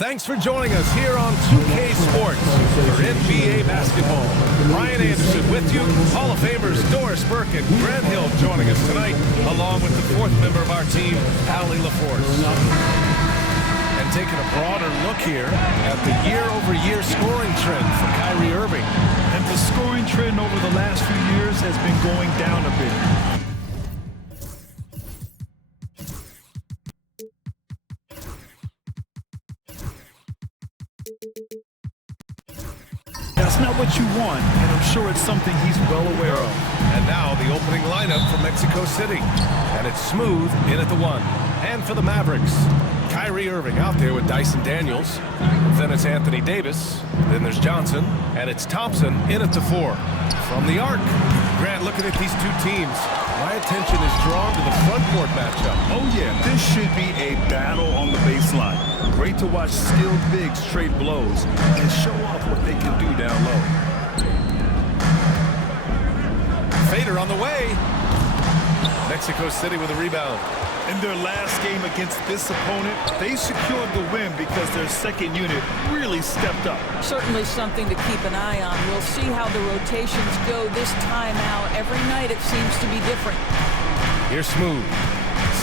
Thanks for joining us here on 2K Sports for NBA basketball. Ryan Anderson with you, Hall of Famers Doris Burke and Grant Hill joining us tonight, along with the fourth member of our team, Allie LaForce. And taking a broader look here at the year-over-year scoring trend for Kyrie Irving. And the scoring trend over the last few years has been going down a bit. That's not what you want, and I'm sure it's something he's well aware of. And now the opening lineup for Mexico City. And it's Smooth in at the 1. And for the Mavericks, Kyrie Irving out there with Dyson Daniels. Then it's Anthony Davis. Then there's Johnson. And it's Thompson in at the 4. From the arc, Grant, looking at these two teams, my attention is drawn to the front court matchup. Oh yeah, this should be a battle on the baseline. Great to watch skilled bigs trade blows and show off what they can do down low. Fader on the way. Mexico City with a rebound. In their last game against this opponent, they secured the win because their second unit really stepped up. Certainly something to keep an eye on. We'll see how the rotations go this time out. Every night it seems to be different. Here's Smooth.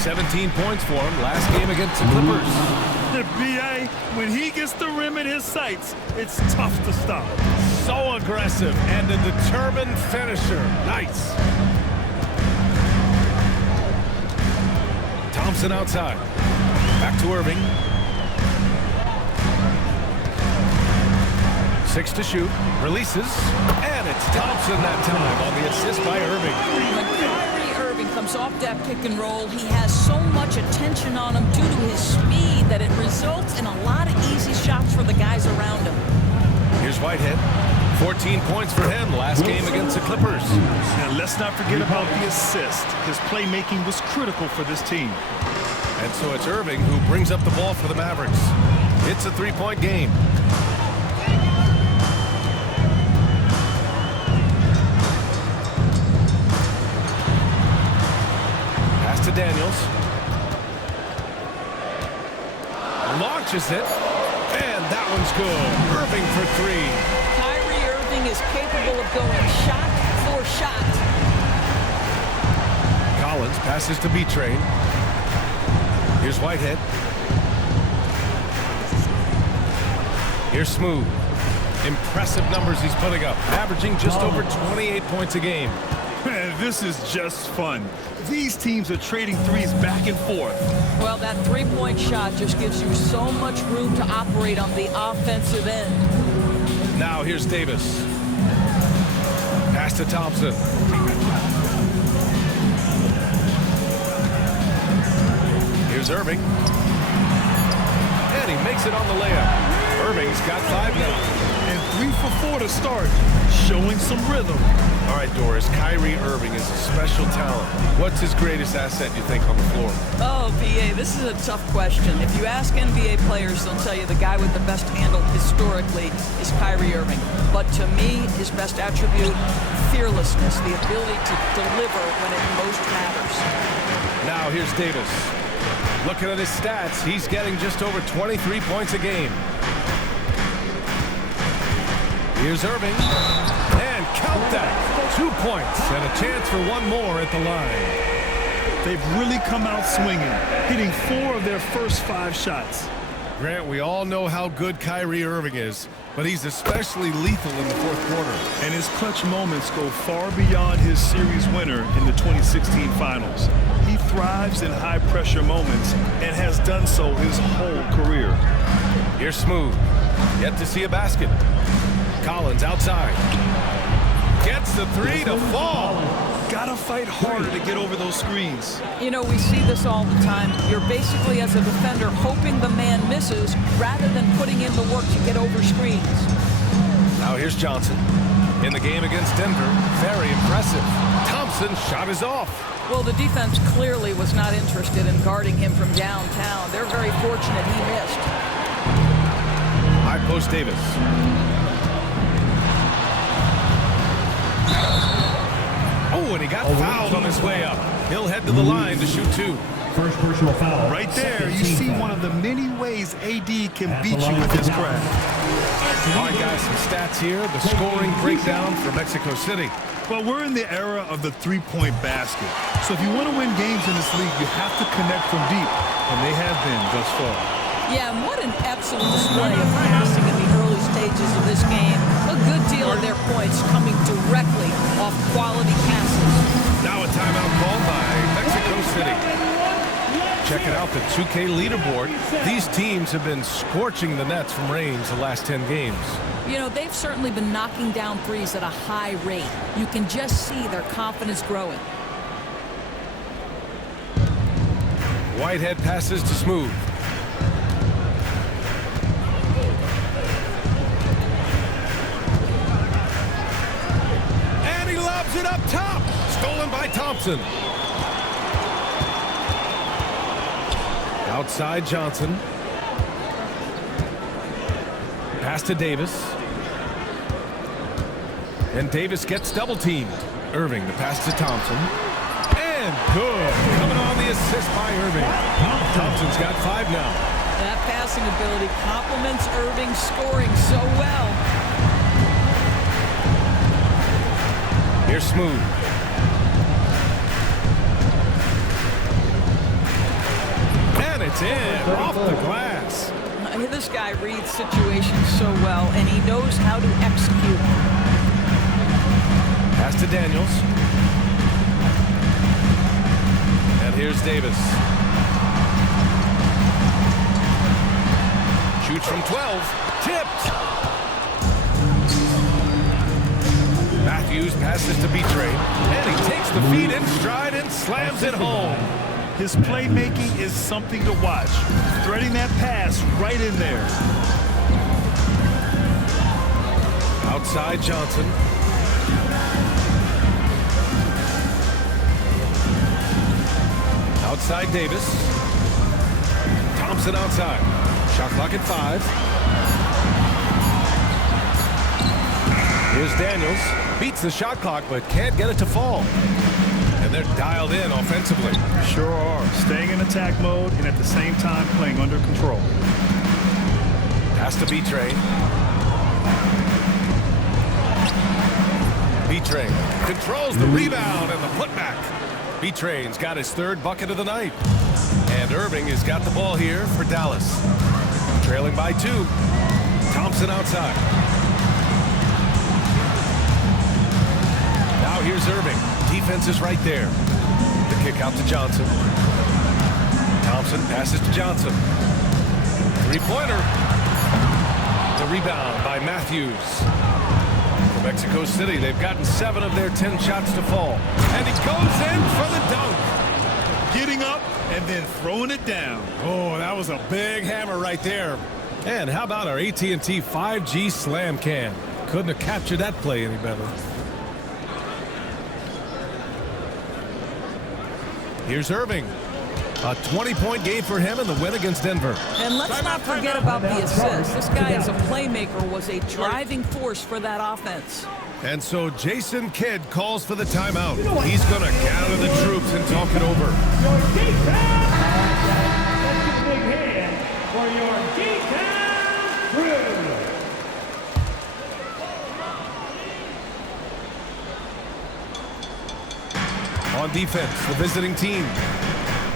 17 points for him last game against the Clippers. The BA, when he gets the rim in his sights, it's tough to stop. So aggressive and a determined finisher. Nice. Thompson outside. Back to Irving. 6 to shoot. Releases. And it's Thompson that time on the assist by Irving. When Kyrie Irving comes off that pick and roll, he has so much attention on him due to his speed that it results in a lot of easy shots for the guys around him. Here's Whitehead. 14 points for him last game against the Clippers. And let's not forget about the assist. His playmaking was critical for this team. And so it's Irving who brings up the ball for the Mavericks. It's a three-point game. Pass to Daniels. Launches it. And that one's good. Irving for 3. Is capable of going shot for shot. Collins passes to B-Train. Here's Whitehead. Here's Smooth. Impressive numbers he's putting up, averaging just over 28 points a game. Man, this is just fun. These teams are trading threes back and forth. Well, that three-point shot just gives you so much room to operate on the offensive end. Now here's Davis. Pass to Thompson. Here's Irving. And he makes it on the layup. Irving's got 5 now. And 3 for 4 to start, showing some rhythm. All right, Doris, Kyrie Irving is a special talent. What's his greatest asset, you think, on the floor? Oh, BA, this is a tough question. If you ask NBA players, they'll tell you the guy with the best handle historically is Kyrie Irving. But to me, his best attribute, fearlessness, the ability to deliver when it most matters. Now here's Davis. Looking at his stats, he's getting just over 23 points a game. Here's Irving. And count that. 2 points and a chance for one more at the line. They've really come out swinging, hitting 4 of their first 5 shots. Grant, we all know how good Kyrie Irving is, but he's especially lethal in the fourth quarter. And his clutch moments go far beyond his series winner in the 2016 finals. He thrives in high-pressure moments and has done so his whole career. Here's Smooth. Yet to see a basket. Collins outside. Gets the 3 to fall. Gotta fight harder to get over those screens. You know, we see this all the time. You're basically, as a defender, hoping the man misses rather than putting in the work to get over screens. Now here's Johnson. In the game against Denver, very impressive. Thompson shot is off. Well, the defense clearly was not interested in guarding him from downtown. They're very fortunate he missed. High post Davis. Oh, and he got fouled on his way up. He'll head to the line to shoot 2. First personal foul. Right there, you see one of the many ways AD can beat you with his craft. All right, guys, some stats here. The scoring breakdown for Mexico City. Well, we're in the era of the three-point basket. So if you want to win games in this league, you have to connect from deep, and they have been thus far. Yeah, and what an excellent display of passing in the early stages of this game. A good deal of their points coming directly off quality passes. Now a timeout called by Mexico City. Checking out the 2K leaderboard. These teams have been scorching the nets from range the last 10 games. You know, they've certainly been knocking down threes at a high rate. You can just see their confidence growing. Whitehead passes to Smooth. And he lobs it up top. Stolen by Thompson. Outside Johnson. Pass to Davis. And Davis gets double teamed. Irving, the pass to Thompson. And good. Coming on the assist by Irving. Thompson's got 5 now. That passing ability complements Irving's scoring so well. Here's Smooth. And it's in. Off the glass. This guy reads situations so well, and he knows how to execute. Pass to Daniels. And here's Davis. Shoots from 12. Tipped. Matthews passes to B-Train. And he takes the feed in stride and slams it home. His playmaking is something to watch. Threading that pass right in there. Outside Johnson. Outside Davis. Thompson outside. Shot clock at 5. Here's Daniels. Beats the shot clock but can't get it to fall. And they're dialed in offensively. Sure are. Staying in attack mode and at the same time playing under control. Pass to B-Train. B-Train controls the rebound and the putback. B-Train's got his 3rd bucket of the night. And Irving has got the ball here for Dallas. Trailing by 2. Thompson outside. Now here's Irving. Defense is right there. The kick out to Johnson. Thompson passes to Johnson. 3-pointer. The rebound by Matthews. For Mexico City, they've gotten 7 of their 10 shots to fall. And he goes in for the dunk. Getting up and then throwing it down. Oh, that was a big hammer right there. And how about our AT&T 5G Slam Cam? Couldn't have captured that play any better. Here's Irving. A 20-point game for him in the win against Denver. And let's not forget about the assist. This guy as a playmaker was a driving force for that offense. And so Jason Kidd calls for the timeout. He's going to gather the troops and talk it over. Your D-Town! Let's give a big hand for your D-Town crew. On defense, the visiting team.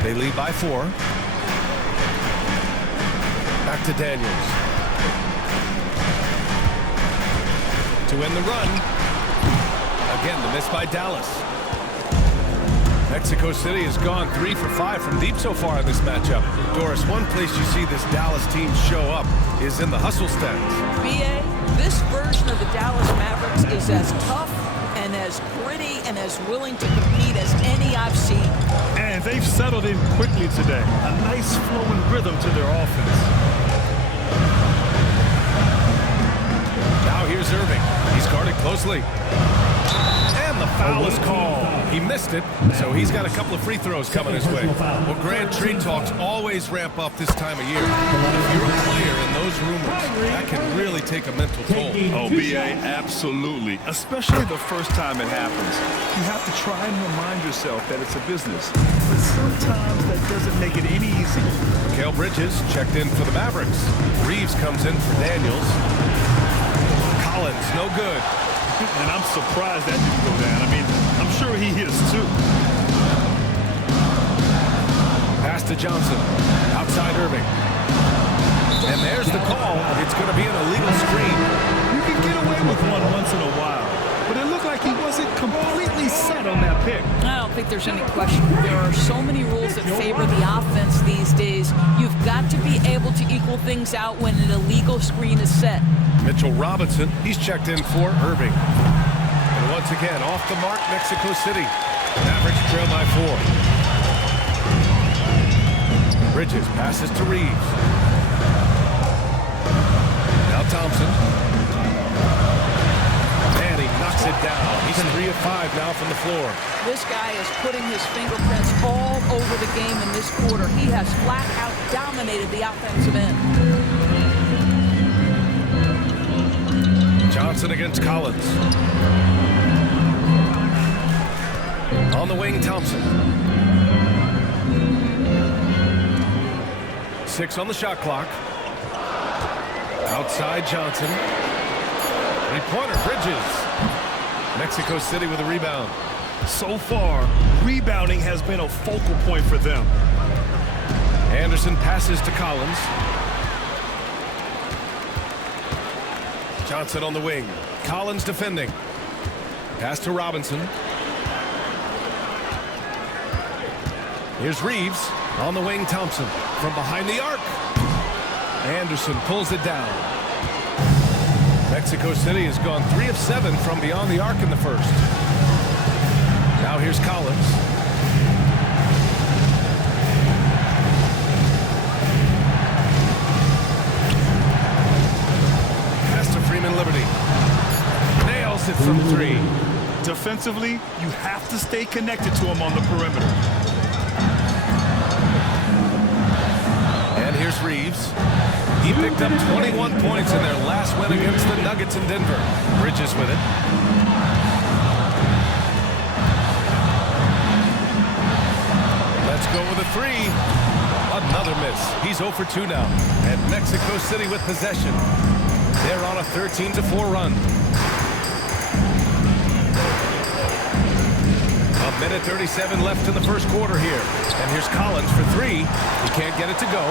They lead by 4. Back to Daniels. To end the run. Again, the miss by Dallas. Mexico City has gone 3 for 5 from deep so far in this matchup. Doris, one place you see this Dallas team show up is in the hustle stats. B.A., this version of the Dallas Mavericks is as tough and as gritty and as willing to compete as any I've seen. And they've settled in quickly today. A nice flowing rhythm to their offense. Now here's Irving. He's guarded closely. And the foul is called. He missed it, so he's got a couple of free throws coming his way. Well, Grant, trade talks always ramp up this time of year. If you're a player in those rumors, that can really take a mental toll. Oh, B.A., absolutely. Especially the first time it happens. You have to try and remind yourself that it's a business. But sometimes that doesn't make it any easier. Mikal Bridges checked in for the Mavericks. Reeves comes in for Daniels. Collins, no good. And I'm surprised that didn't go down. I mean, I'm sure he is too. Pass to Johnson. Outside Irving. And there's the call. It's going to be an illegal screen. You can get away with one once in a while, but it looked like he wasn't completely set on that pick. I don't think there's any question. There are so many rules that favor the offense these days. You've got to be able to equal things out when an illegal screen is set. Mitchell Robinson, he's checked in for Irving. And once again, off the mark, Mexico City. Mavericks trail by 4. Bridges passes to Reeves. Now Thompson. And he knocks it down. He's 3 of 5 now from the floor. This guy is putting his fingerprints all over the game in this quarter. He has flat out dominated the offensive end. Johnson against Collins. On the wing, Thompson. 6 on the shot clock. Outside Johnson. Three-pointer, Bridges. Mexico City with a rebound. So far, rebounding has been a focal point for them. Anderson passes to Collins. Johnson on the wing. Collins defending. Pass to Robinson. Here's Reeves. On the wing, Thompson. From behind the arc. Anderson pulls it down. Mexico City has gone 3 of 7 from beyond the arc in the first. Now here's Collins. Pass to Freeman Liberty. Nails it from 3. Defensively, you have to stay connected to him on the perimeter. And here's Reeves. He picked up 21 points in their last win against the Nuggets in Denver. Bridges with it. Let's go with a 3. Another miss. He's 0 for 2 now. And Mexico City with possession. They're on a 13-4 run. A minute 37 left in the first quarter here. And here's Collins for 3. He can't get it to go.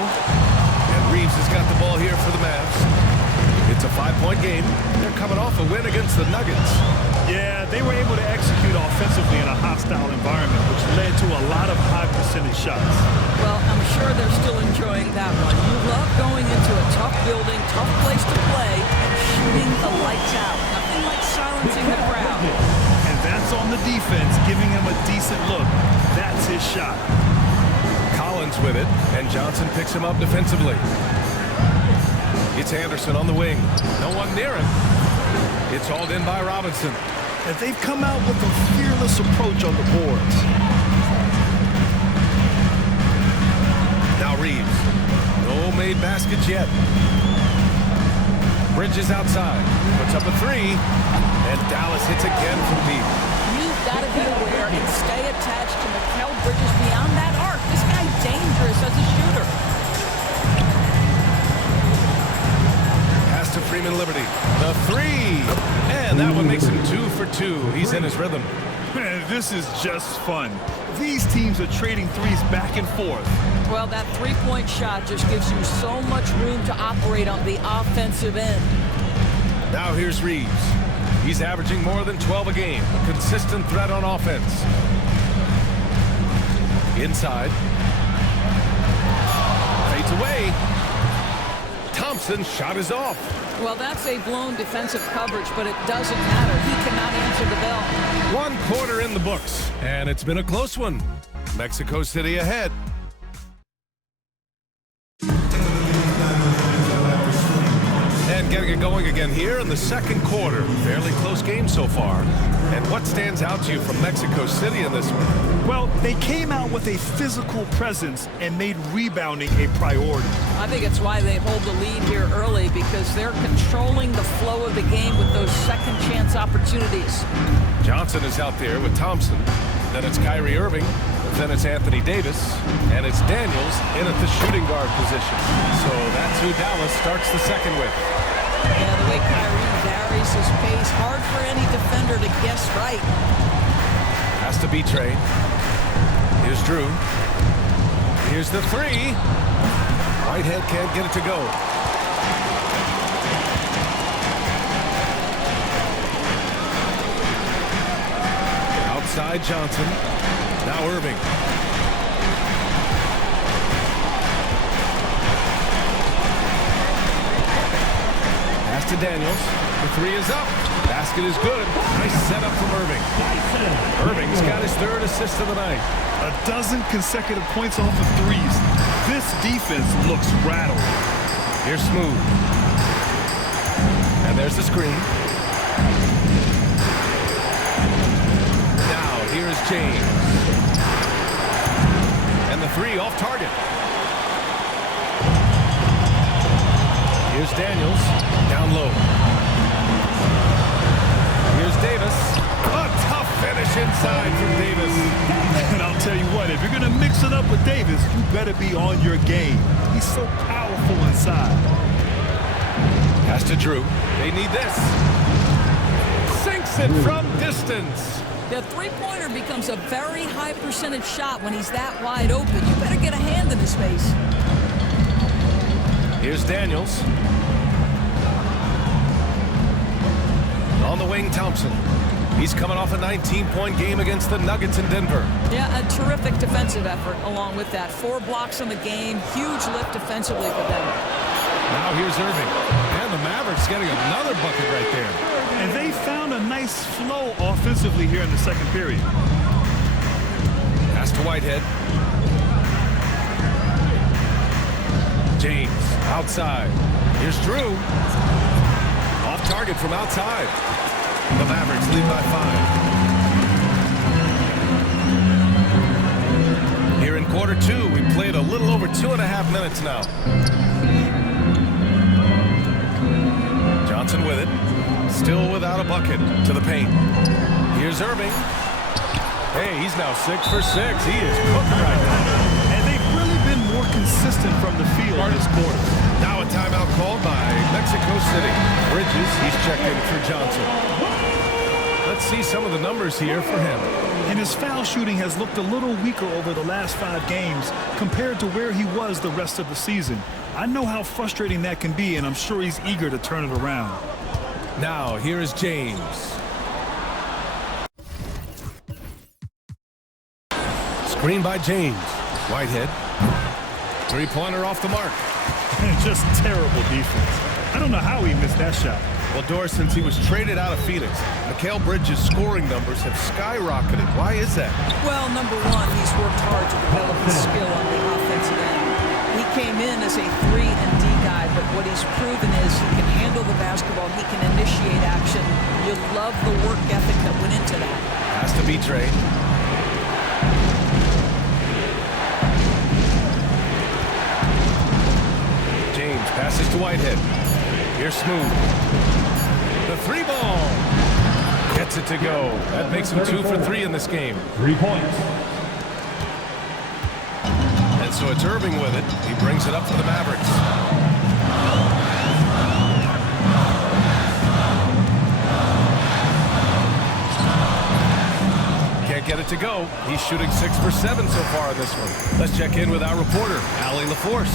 And Reeves has got the ball here for the Mavs. It's a 5-point game. They're coming off a win against the Nuggets. Yeah, they were able to execute offensively in a hostile environment, which led to a lot of high percentage shots. Well, I'm sure they're still enjoying that one. You love going into a tough building, tough place to play, and shooting the lights out. Nothing like silencing the crowd. And that's on the defense, giving him a decent look. That's his shot. Collins with it, and Johnson picks him up defensively. It's Anderson on the wing. No one near him. It's hauled in by Robinson. And they've come out with a fearless approach on the boards. Now Reeves. No made baskets yet. Bridges outside. Puts up a 3. And Dallas hits again from deep. You've got to be aware and stay attached to Mikal Bridges beyond that arc. This guy's dangerous as a shooter. Pass to Freeman Liberty. The 3. And that one makes him 2 for 2. He's in his rhythm. Man, this is just fun. These teams are trading threes back and forth. Well, that three-point shot just gives you so much room to operate on the offensive end. Now here's Reeves. He's averaging more than 12 a game. A consistent threat on offense. Inside. Fades away. Thompson's shot is off. Well, that's a blown defensive coverage, but it doesn't matter. He cannot answer the bell. 1 quarter in the books, and it's been a close one. Mexico City ahead. And getting it going again here in the second quarter. Fairly close game so far. And what stands out to you from Mexico City in this one? Well, they came out with a physical presence and made rebounding a priority. I think it's why they hold the lead here early, because they're controlling the flow of the game with those second chance opportunities. Johnson is out there with Thompson. Then it's Kyrie Irving. Then it's Anthony Davis, and it's Daniels in at the shooting guard position. So that's who Dallas starts the second with. Yeah, the way Kyrie varies his pace, hard for any defender to guess right. Has to be Trey. Here's Drew. Here's the three. Whitehead can't get it to go. Outside Johnson. Now Irving. Pass to Daniels. The three is up. Basket is good. Nice setup from Irving. Irving's got his third assist of the night. 12 consecutive points off of threes. This defense looks rattled. Here's Smooth. And there's the screen. Now here's James. And the three off target. Here's Daniels. Down low. Here's Davis. A tough finish inside from Davis. And I'll tell you what, if you're going to mix it up with Davis, you better be on your game. He's so powerful inside. Pass to Drew. They need this. Sinks it from distance. The three-pointer becomes a very high percentage shot when he's that wide open. You better get a hand in his face. Here's Daniels. On the wing, Thompson. He's coming off a 19-point game against the Nuggets in Denver. Yeah, a terrific defensive effort along with that. 4 blocks on the game. Huge lift defensively for them. Now here's Irving. And the Mavericks getting another bucket right there. And they found a nice flow offensively here in the second period. Pass to Whitehead. James outside. Here's Drew. Off target from outside. The Mavericks lead by 5. Here in quarter 2, we played a little over 2.5 minutes now. Johnson with it. Still without a bucket to the paint. Here's Irving. Hey, he's now 6 for 6. He is cooking right now. And they've really been more consistent from the field this quarter. Now a timeout called by Mexico City. Bridges, he's checked in for Johnson. Let's see some of the numbers here for him. And his foul shooting has looked a little weaker over the last 5 games compared to where he was the rest of the season. I know how frustrating that can be, and I'm sure he's eager to turn it around. Now, here is James. Screen by James. Whitehead. Three-pointer off the mark. Just terrible defense. I don't know how he missed that shot. Well, Doris, since he was traded out of Phoenix, Mikal Bridges' scoring numbers have skyrocketed. Why is that? Well, number one, he's worked hard to develop his skill on the offensive end. He came in as a 3 and D guy, but what he's proven is he can handle the basketball, he can initiate action. You love the work ethic that went into that. Has to be Trey. James passes to Whitehead. Here's Smooth. The 3-ball. Gets it to go. That makes him 2 for 3 in this game. 3 points. And so it's Irving with it. He brings it up for the Mavericks. Can't get it to go. He's shooting 6 for 7 so far in this one. Let's check in with our reporter, Allie LaForce.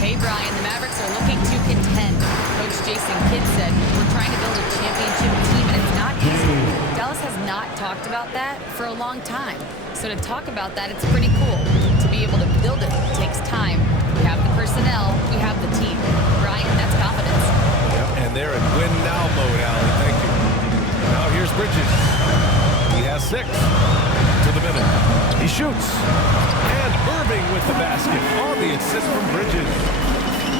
Hey, Brian, the Mavericks are looking to contend. Coach Jason Kidd said, we're trying to build a championship team, and it's not easy. Dallas has not talked about that for a long time. So to talk about that, it's pretty cool. To be able to build it takes time. We have the personnel, we have the team. Brian, that's confidence. Yep, and they're in win-now mode, Allie. Thank you. Now here's Bridges. He has 6 to the middle. He shoots. And Irving with the basket on the assist from Bridges.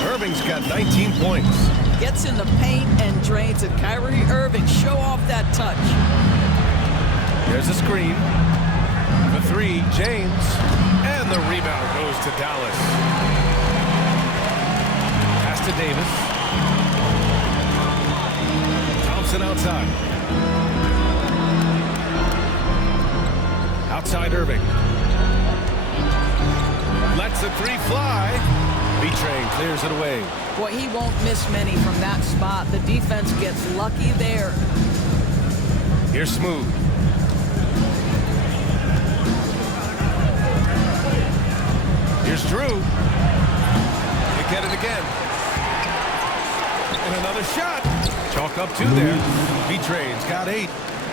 Irving's got 19 points. Gets in the paint and drains it. Kyrie Irving, show off that touch. There's a screen. The 3, James. And the rebound goes to Dallas. Pass to Davis. Thompson outside. Outside Irving. Lets the three fly. B-Train clears it away. Boy, he won't miss many from that spot. The defense gets lucky there. Here's Smooth. Here's Drew. They get it again. And another shot. Chalk up 2 there. B-Train's got 8.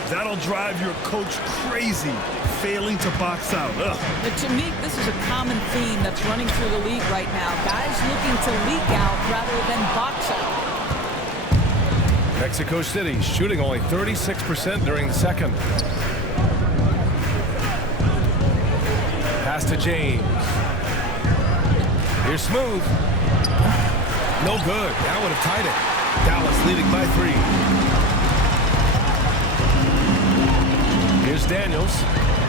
That'll drive your coach crazy, failing to box out. Ugh. But to me, this is a common theme that's running through the league right now. Guys looking to leak out rather than box out. Mexico City shooting only 36% during the second. Pass to James. Here's Smooth. No good. That would have tied it. Dallas leading by 3. Here's Daniels.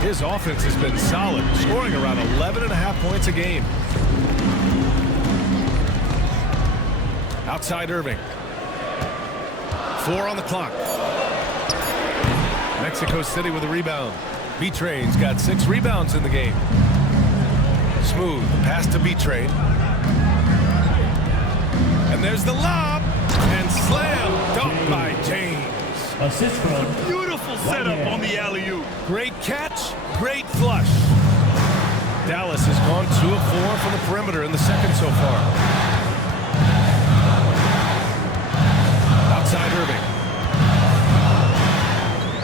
His offense has been solid, scoring around 11.5 points a game. Outside Irving. 4 on the clock. Mexico City with a rebound. B-Train's got 6 rebounds in the game. Smooth pass to B-Train. And there's the lob. And slam dunked by James. Assist from Beautiful setup on the alley-oop. Great catch, great flush. Dallas has gone 2 of 4 from the perimeter in the second so far. Outside Irving.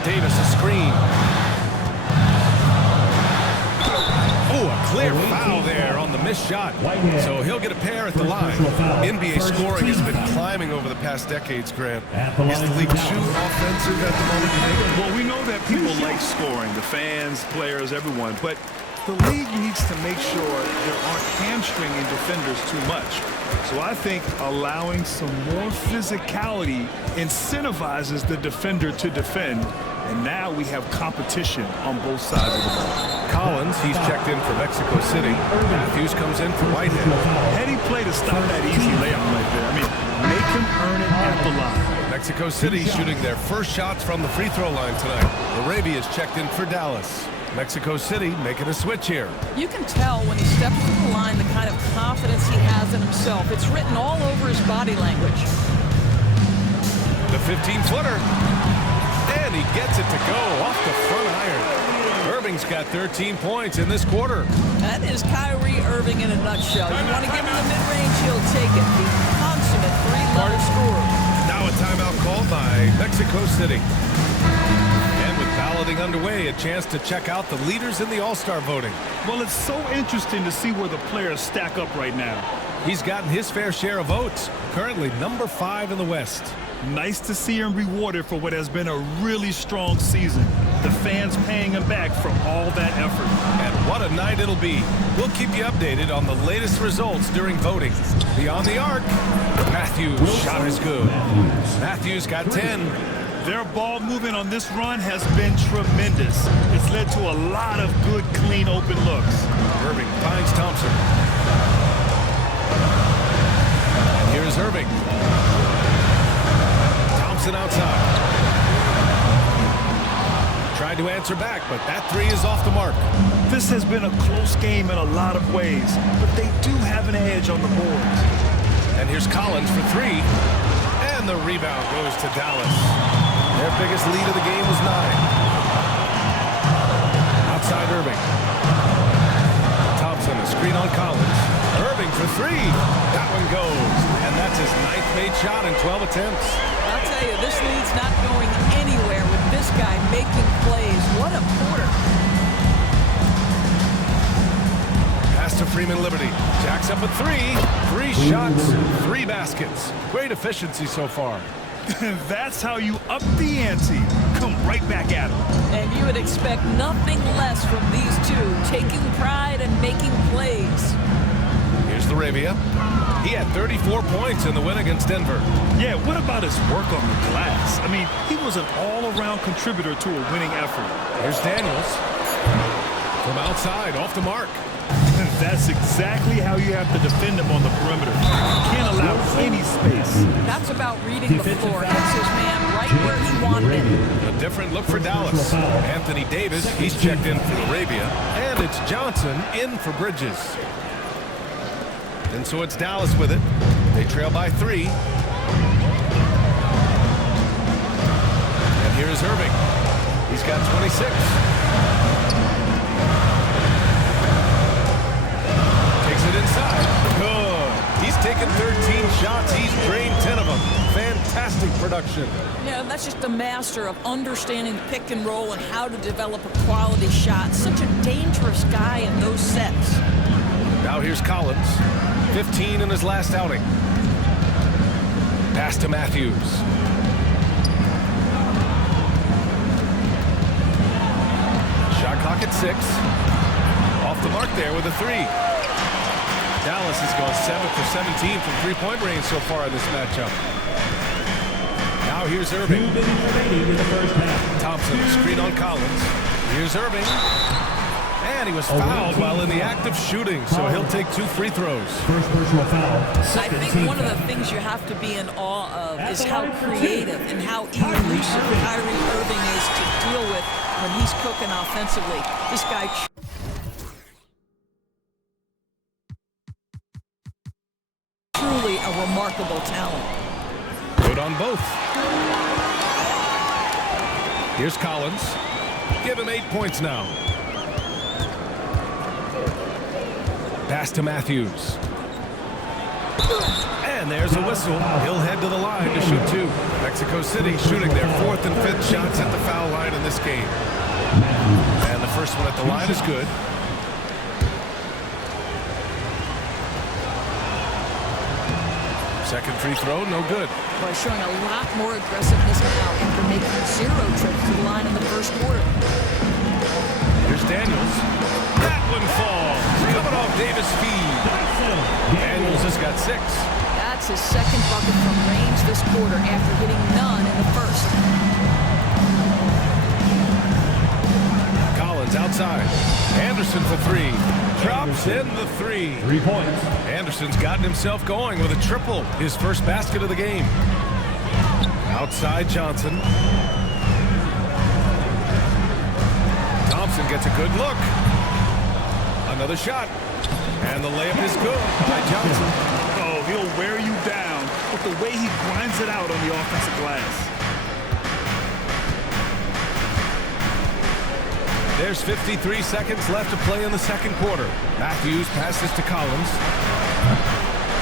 Davis a screen. Oh, a clear foul there on the missed shot. So he'll get a pair at the line. NBA scoring has been climbing over the past decades, Grant. Is the league too offensive at the moment, you think? Well, we know that people like scoring, the fans, players, everyone, but the league needs to make sure there aren't hamstringing defenders too much. So I think allowing some more physicality incentivizes the defender to defend, and now we have competition on both sides of the ball. Collins, he's checked in for Mexico City. Matthews comes in for Whitehead. Heady play to stop that easy layup right there. I mean, make him earn it at the line. Mexico City shooting their first shots from the free throw line tonight. Arabia's checked in for Dallas. Mexico City making a switch here. You can tell when he steps to the line the kind of confidence he has in himself. It's written all over his body language. The 15-footer. And he gets it to go off the front iron. Irving's got 13 points in this quarter. That is Kyrie Irving in a nutshell. You want to give him the mid-range, he'll take it. The consummate three-letter scorer. Now a timeout called by Mexico City. And with balloting underway, a chance to check out the leaders in the All-Star voting. Well, it's so interesting to see where the players stack up right now. He's gotten his fair share of votes, currently number 5 in the West. Nice to see him rewarded for what has been a really strong season. The fans paying him back for all that effort. And what a night it'll be. We'll keep you updated on the latest results during voting. Beyond the arc, Matthews' shot is good. Matthews got 10. Their ball movement on this run has been tremendous. It's led to a lot of good, clean, open looks. Irving finds Thompson. And here's Irving. Thompson outside. Tried to answer back, but that 3 is off the mark. This has been a close game in a lot of ways, but they do have an edge on the boards. And here's Collins for 3. And the rebound goes to Dallas. Their biggest lead of the game was 9. Outside Irving. Thompson, a screen on Collins. Irving for 3. That one goes. And that's his 9th made shot in 12 attempts. I'll tell you, this lead's not going anywhere with this guy making plays. What a quarter. Pass to Freeman Liberty. Jacks up a 3. 3 shots, 3 baskets. Great efficiency so far. That's how you up the ante. Come right back at him. And you would expect nothing less from these two, taking pride and making plays. Here's Arabia. He had 34 points in the win against Denver. Yeah, what about his work on the glass? I mean, he was an all-around contributor to a winning effort. Here's Daniels. From outside, off the mark. That's exactly how you have to defend him on the perimeter. You can't allow any space. That's about reading the floor. Hits his man right where he wanted it. A different look for Dallas. Anthony Davis, he's checked in for Arabia. And it's Johnson in for Bridges. And so it's Dallas with it. They trail by 3. And here is Irving. He's got 26. Takes it inside. Good. He's taken 13 shots. He's drained 10 of them. Fantastic production. Yeah, that's just a master of understanding pick and roll and how to develop a quality shot. Such a dangerous guy in those sets. Now here's Collins. 15 in his last outing. Pass to Matthews. Shot clock at 6. Off the mark there with a 3. Dallas has gone 7 for 17 from three-point range so far in this matchup. Now here's Irving. Thompson, screen on Collins. Here's Irving. And he was fouled while in the act of shooting, so he'll take 2 free throws. First personal foul. I think one of the things you have to be in awe of is how creative and how elusive Kyrie Irving is to deal with when he's cooking offensively. This guy... truly a remarkable talent. Good on both. Here's Collins. Give him 8 points now. Pass to Matthews. And there's a whistle. He'll head to the line to shoot 2. Mexico City shooting their 4th and 5th shots at the foul line in this game. And the first one at the line is good. Second free throw, no good. By showing a lot more aggressiveness now after making 0 trips to the line in the first quarter. Here's Daniels. That one falls. Coming off Davis' feed. Daniels has got 6. That's his second bucket from range this quarter after hitting none in the first. Collins outside. Anderson for 3. Drops in the 3. 3 points. Anderson's gotten himself going with a triple. His first basket of the game. Outside Johnson. Thompson gets a good look. Another shot. And the layup is good by Johnson. Oh, he'll wear you down with the way he grinds it out on the offensive glass. There's 53 seconds left to play in the second quarter. Matthews passes to Collins.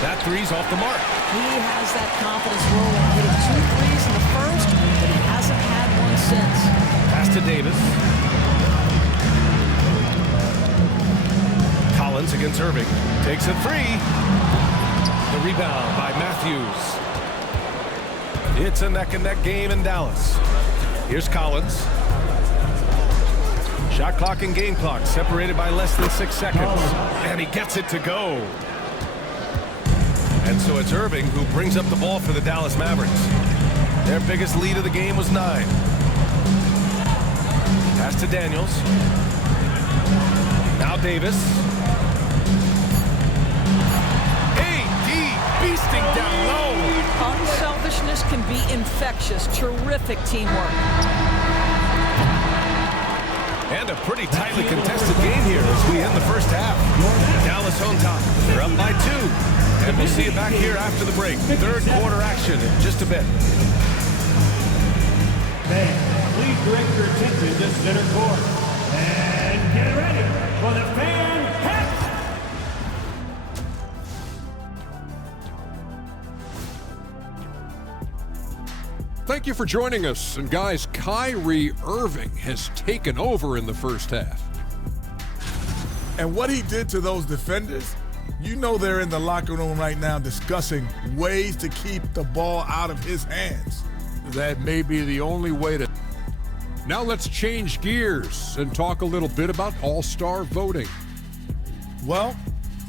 That 3's off the mark. He has that confidence rolling, hitting 2 threes in the first, but he hasn't had one since. Pass to Davis. Collins against Irving. Takes a 3. The rebound by Matthews. It's a neck-and-neck game in Dallas. Here's Collins. Shot clock and game clock separated by less than 6 seconds. And he gets it to go. And so it's Irving who brings up the ball for the Dallas Mavericks. Their biggest lead of the game was 9. Pass to Daniels. Now Davis. AD beasting down low. Unselfishness can be infectious. Terrific teamwork. And a pretty tightly contested game here as we end the first half. Dallas on top. They're up by 2. And we'll see you back here after the break. Third quarter action in just a bit. Fans, please direct your attention to center court. And get ready for the fan hat. Thank you for joining us. And guys, Kyrie Irving has taken over in the first half. And what he did to those defenders, you know they're in the locker room right now discussing ways to keep the ball out of his hands. That may be the only way to... Now let's change gears and talk a little bit about All-Star voting. Well,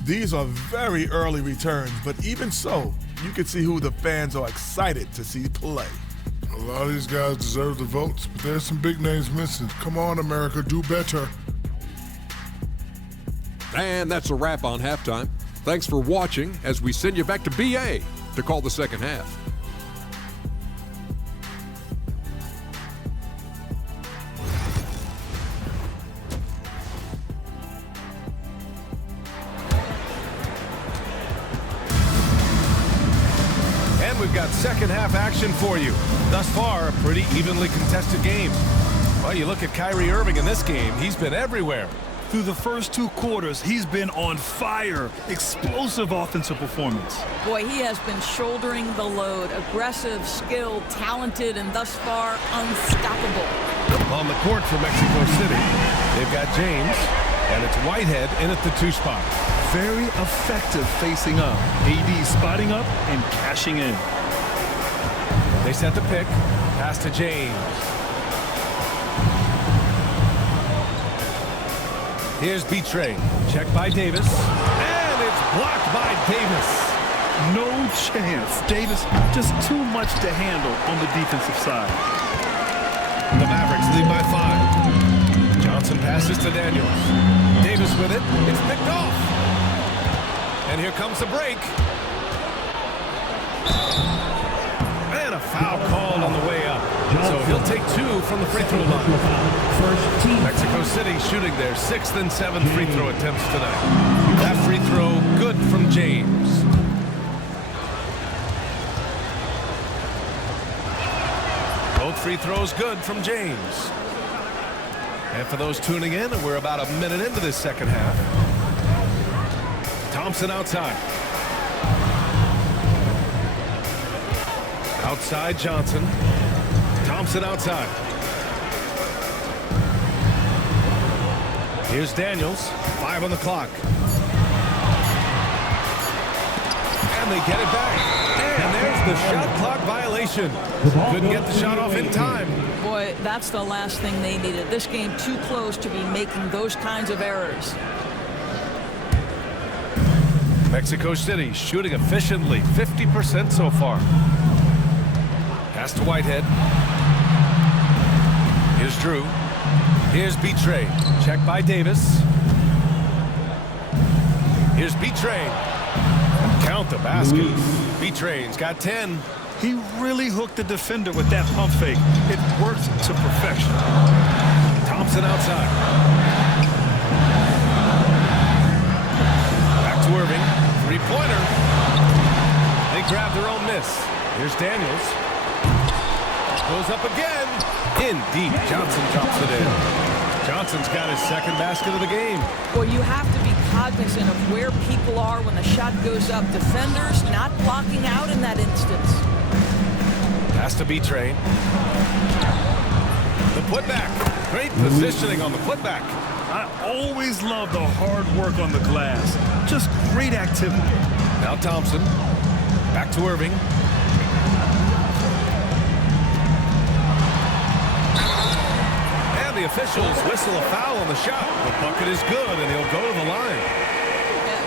these are very early returns, but even so, you can see who the fans are excited to see play. A lot of these guys deserve the votes, but there's some big names missing. Come on, America, do better. And that's a wrap on halftime. Thanks for watching as we send you back to BA to call the second half. we've got second half action for you. Thus far, a pretty evenly contested game. Well, you look at Kyrie Irving in this game, he's been everywhere. Through the first 2 quarters, he's been on fire. Explosive offensive performance. Boy, he has been shouldering the load. Aggressive, skilled, talented, and thus far, unstoppable. On the court for Mexico City, they've got James, and it's Whitehead in at the 2 spot. Very effective facing up. AD spotting up and cashing in. They set the pick. Pass to James. Here's Betray. Check by Davis. And it's blocked by Davis. No chance. Davis just too much to handle on the defensive side. The Mavericks lead by 5. Johnson passes to Daniels. Davis with it. It's picked off. And here comes the break. And a foul called on the way up. So he'll take 2 from the free throw line. Mexico City shooting their 6th and 7th free throw attempts tonight. That free throw good from James. Both free throws good from James. And for those tuning in, we're about a minute into this second half. Thompson outside. Outside Johnson. Thompson outside. Here's Daniels. 5 on the clock. And they get it back. And there's the shot clock violation. Couldn't get the shot off in time. Boy, that's the last thing they needed. This game too close to be making those kinds of errors. Mexico City shooting efficiently. 50% so far. Pass to Whitehead. Here's Drew. Here's Betray. Check by Davis. Here's Betray. Count the basket. Betray's got 10. He really hooked the defender with that pump fake. It worked to perfection. Thompson outside. Back to Irving. 3-pointer. They grab their own miss. Here's Daniels. Goes up again. In deep. Johnson drops it in. Johnson's got his 2nd basket of the game. Well, you have to be cognizant of where people are when the shot goes up. Defenders not blocking out in that instance. Has to be trained. The putback. Great positioning on the putback. I always love the hard work on the glass. Just great activity. Now Thompson. Back to Irving. And the officials whistle a foul on the shot. The bucket is good, and he'll go to the line.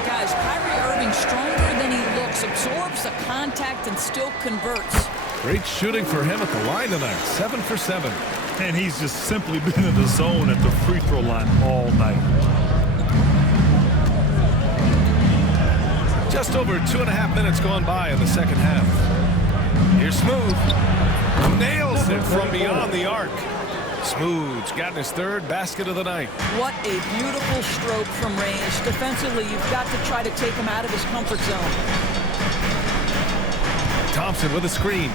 Guys, Kyrie Irving stronger than he looks. Absorbs the contact and still converts. Great shooting for him at the line tonight. 7 for 7. And he's just simply been in the zone at the free throw line all night. Just over 2.5 minutes gone by in the second half. Here's Smooth. Nails it from beyond the arc. Smooth's gotten his 3rd basket of the night. What a beautiful stroke from range. Defensively, you've got to try to take him out of his comfort zone. Thompson with a screen.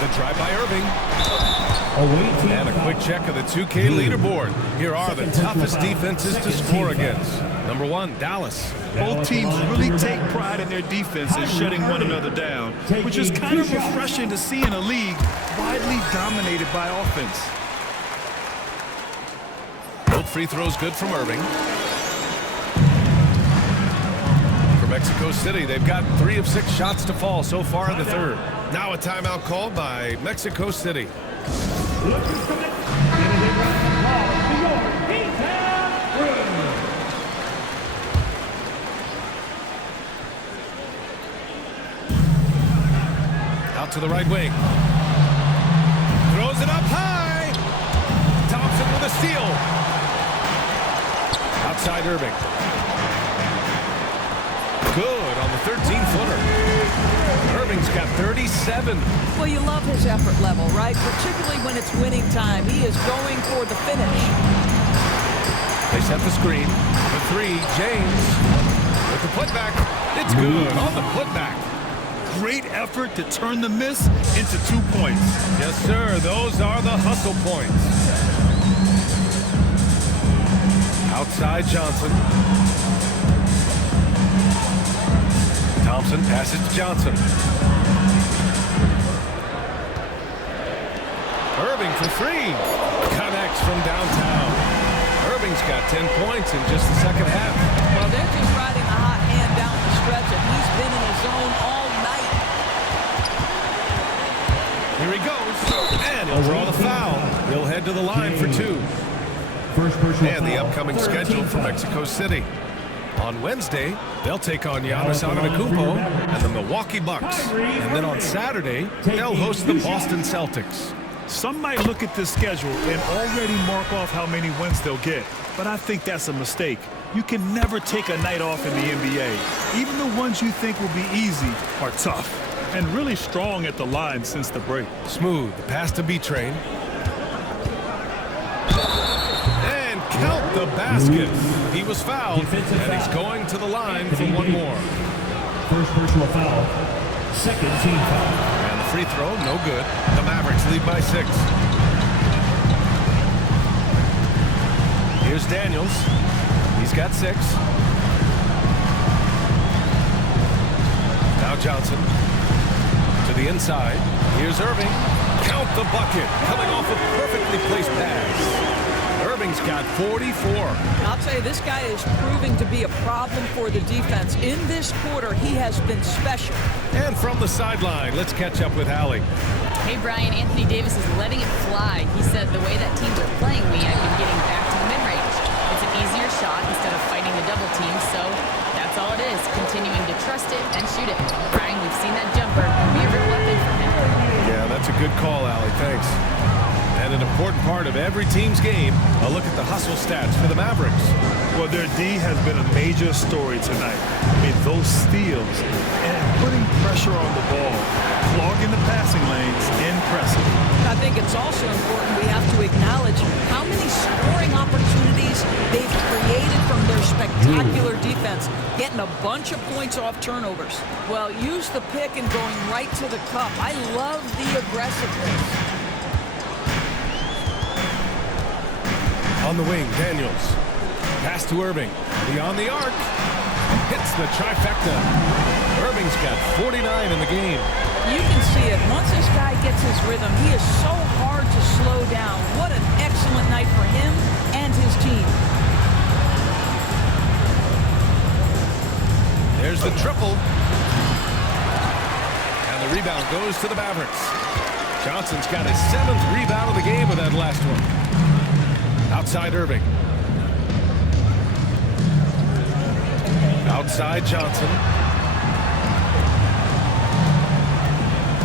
The drive by Irving. And a quick check of the 2K leaderboard. Here are the toughest defenses to score against. Number 1, Dallas. Both teams really take pride in their defense and shutting one another down, which is kind of refreshing to see in a league widely dominated by offense. Both free throws good from Irving. For Mexico City, they've gotten 3 of 6 shots to fall so far in the 3rd. Now a timeout called by Mexico City. Out to the right wing. Throws it up high. Thompson with a steal. Outside Irving. Good on the 13-footer. Irving's got 37. Well, you love his effort level, right? Particularly when it's winning time. He is going for the finish. They set the screen. The 3, James. With the putback. It's good on the putback. Great effort to turn the miss into 2 points. Yes, sir. Those are the hustle points. Outside Johnson. Thompson passes to Johnson. Irving for three. Connects from downtown. Irving's got 10 points in just the second half. Well, they're just riding the hot hand down the stretch, and he's been in his zone all night. Here he goes, and he'll draw the foul. He'll head to the line for two. And the upcoming schedule for Mexico City. On Wednesday, they'll take on Giannis Antetokounmpo and the Milwaukee Bucks. And then on Saturday, they'll host the Boston Celtics. Some might look at this schedule and already mark off how many wins they'll get. But I think that's a mistake. You can never take a night off in the NBA. Even the ones you think will be easy are tough and really strong at the line since the break. Smooth, the pass to B-Train. And count the basket. He was fouled, and he's going to the line for one more. First personal foul. Second team foul. And the free throw, no good. The Mavericks lead by 6. Here's Daniels. He's got 6. Now Johnson to the inside. Here's Irving. Count the bucket. Coming off a perfectly placed pass. Irving's got 44. I'll tell you, this guy is proving to be a problem for the defense. In this quarter, he has been special. And from the sideline, let's catch up with Allie. Hey, Brian, Anthony Davis is letting it fly. He said, the way that teams are playing me, I've been getting back to the mid-range. It's an easier shot instead of fighting the double team, so that's all it is, continuing to trust it and shoot it. Brian, we've seen that jumper be a real weapon for him. Yeah, that's a good call, Allie. Thanks. And an important part of every team's game, a look at the hustle stats for the Mavericks. Well, their D has been a major story tonight. I mean, those steals and putting pressure on the ball, clogging the passing lanes, impressive. I think it's also important we have to acknowledge how many scoring opportunities they've created from their spectacular defense, getting a bunch of points off turnovers. Well, use the pick and going right to the cup. I love the aggressiveness. On the wing, Daniels. Pass to Irving. Beyond the arc. Hits the trifecta. Irving's got 49 in the game. You can see it. Once this guy gets his rhythm, he is so hard to slow down. What an excellent night for him and his team. There's the triple. And the rebound goes to the Mavericks. Johnson's got his 7th rebound of the game with that last one. Outside Irving. Outside Johnson.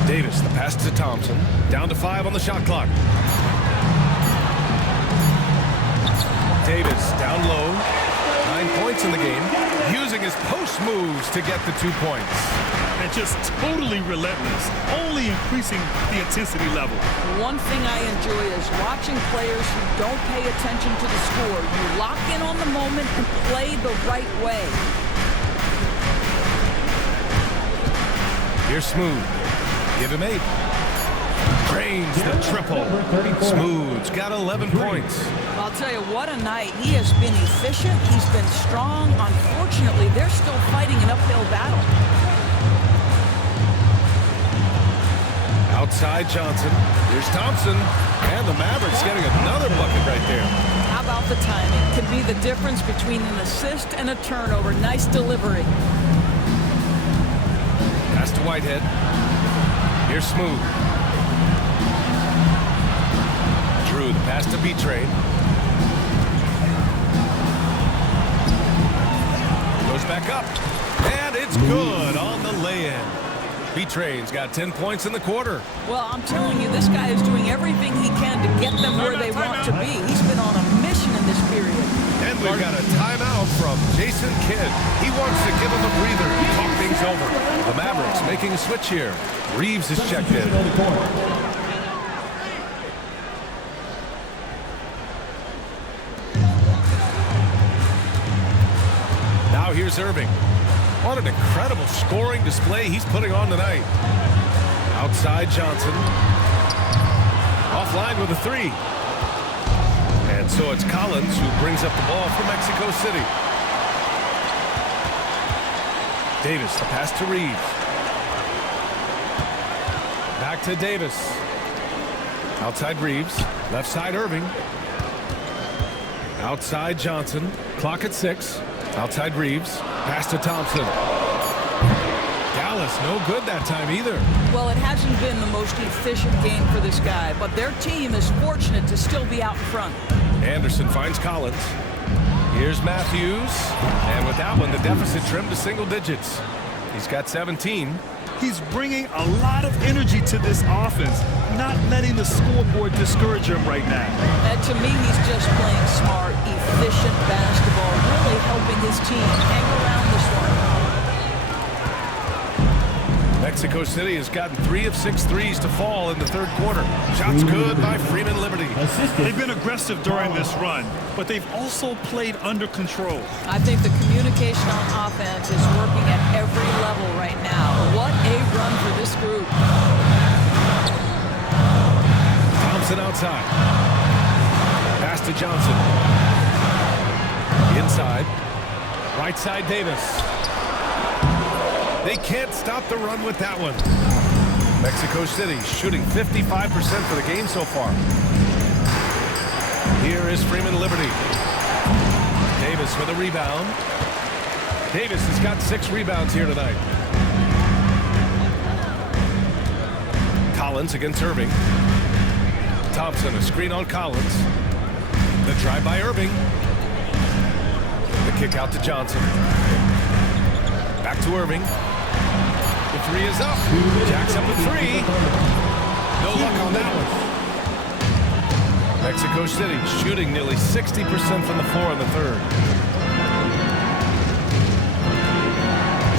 Davis, the pass to Thompson. Down to 5 on the shot clock. Davis down low. 9 points in the game. Using his post moves to get the 2 points. And just totally relentless, only increasing the intensity level. One thing I enjoy is watching players who don't pay attention to the score. You lock in on the moment and play the right way. Here's Smooth. Give him 8. Drains the triple. Smooth's got 11 points. I'll tell you, what a night. He has been efficient. He's been strong. Unfortunately, they're still fighting an uphill battle. Outside Johnson. Here's Thompson. And the Mavericks getting another bucket right there. How about the timing? Could be the difference between an assist and a turnover. Nice delivery. Pass to Whitehead. Here's Smooth. Drew, the pass to B-Train. Goes back up. And it's good on the lay-in. B-Train's got 10 points in the quarter. Well, I'm telling you, this guy is doing everything he can to get them where they want to be. He's been on a mission in this period. And we've got a timeout from Jason Kidd. He wants to give him a breather and talk things over. The Mavericks making a switch here. Reeves is checked in. Now here's Irving. What an incredible scoring display he's putting on tonight. Outside Johnson. Offline with a three. And so it's Collins who brings up the ball for Mexico City. Davis, the pass to Reeves. Back to Davis. Outside Reeves. Left side Irving. Outside Johnson. Clock at 6. Outside Reeves. Pass to Thompson. Dallas, no good that time either. Well, it hasn't been the most efficient game for this guy, but their team is fortunate to still be out in front. Anderson finds Collins. Here's Matthews. And with that one, the deficit trimmed to single digits. He's got 17. He's bringing a lot of energy to this offense, not letting the scoreboard discourage him right now. And to me, he's just playing smart, efficient basketball, really helping his team hang around this one. Mexico City has gotten 3 of 6 threes to fall in the third quarter. Shots good by Freeman Liberty. They've been aggressive during this run, but they've also played under control. I think the communication on offense is working at every level right now. What a run for this group. Thompson outside. Pass to Johnson. Inside. Right side Davis. They can't stop the run with that one. Mexico City shooting 55% for the game so far. Here is Freeman Liberty. Davis with a rebound. Davis has got 6 rebounds here tonight. Collins against Irving. Thompson, a screen on Collins. The drive by Irving. The kick out to Johnson. Back to Irving. The 3 is up. Jacks up a 3. No luck on that one. Mexico City shooting nearly 60% from the floor in the third.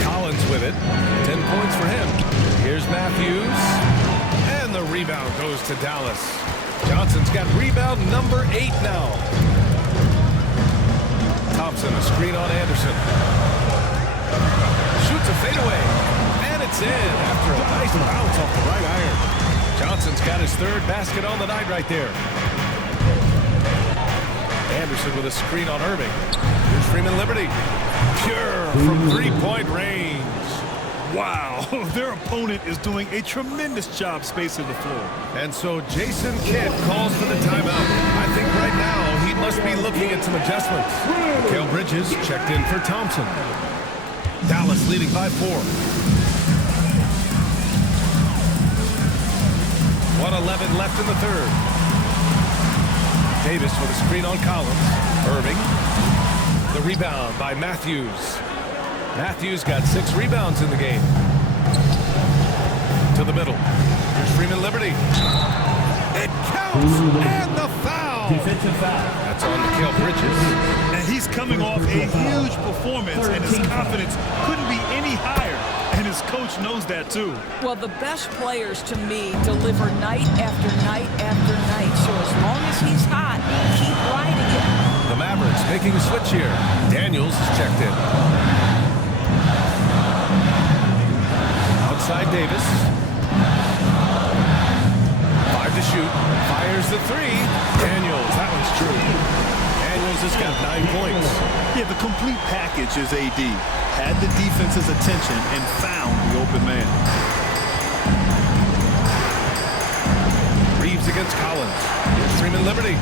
Collins with it. 10 points for him. Here's Matthews. And the rebound goes to Dallas. Johnson's got rebound number 8 now. Thompson, a screen on Anderson. Shoots a fadeaway. And it's in after a nice bounce off the right iron. Johnson's got his 3rd basket on the night right there. Anderson with a screen on Irving. Here's Freeman Liberty. Pure from 3-point range. Wow, their opponent is doing a tremendous job spacing the floor. And so Jason Kidd calls for the timeout. I think right now he must be looking at some adjustments. Mikal Bridges checked in for Thompson. Dallas leading by 4. 1:11 left in the third. Davis with a screen on Collins. Irving. The rebound by Matthews. Matthews got 6 rebounds in the game. To the middle. Here's Freeman Liberty. It counts! And the foul! Defensive foul. That's on Mikal Bridges. And he's coming off a huge performance, and his confidence couldn't be any higher. And his coach knows that, too. Well, the best players, to me, deliver night after night after night. So as long as he's hot, keep riding it. The Mavericks making a switch here. Daniels is checked in. Outside Davis. 5 to shoot. Fires the 3. Daniels, that one's true. Daniels has got 9 points. Yeah, the complete package is AD. Had the defense's attention and found the open man. Reeves against Collins. Here's Freeman Liberty.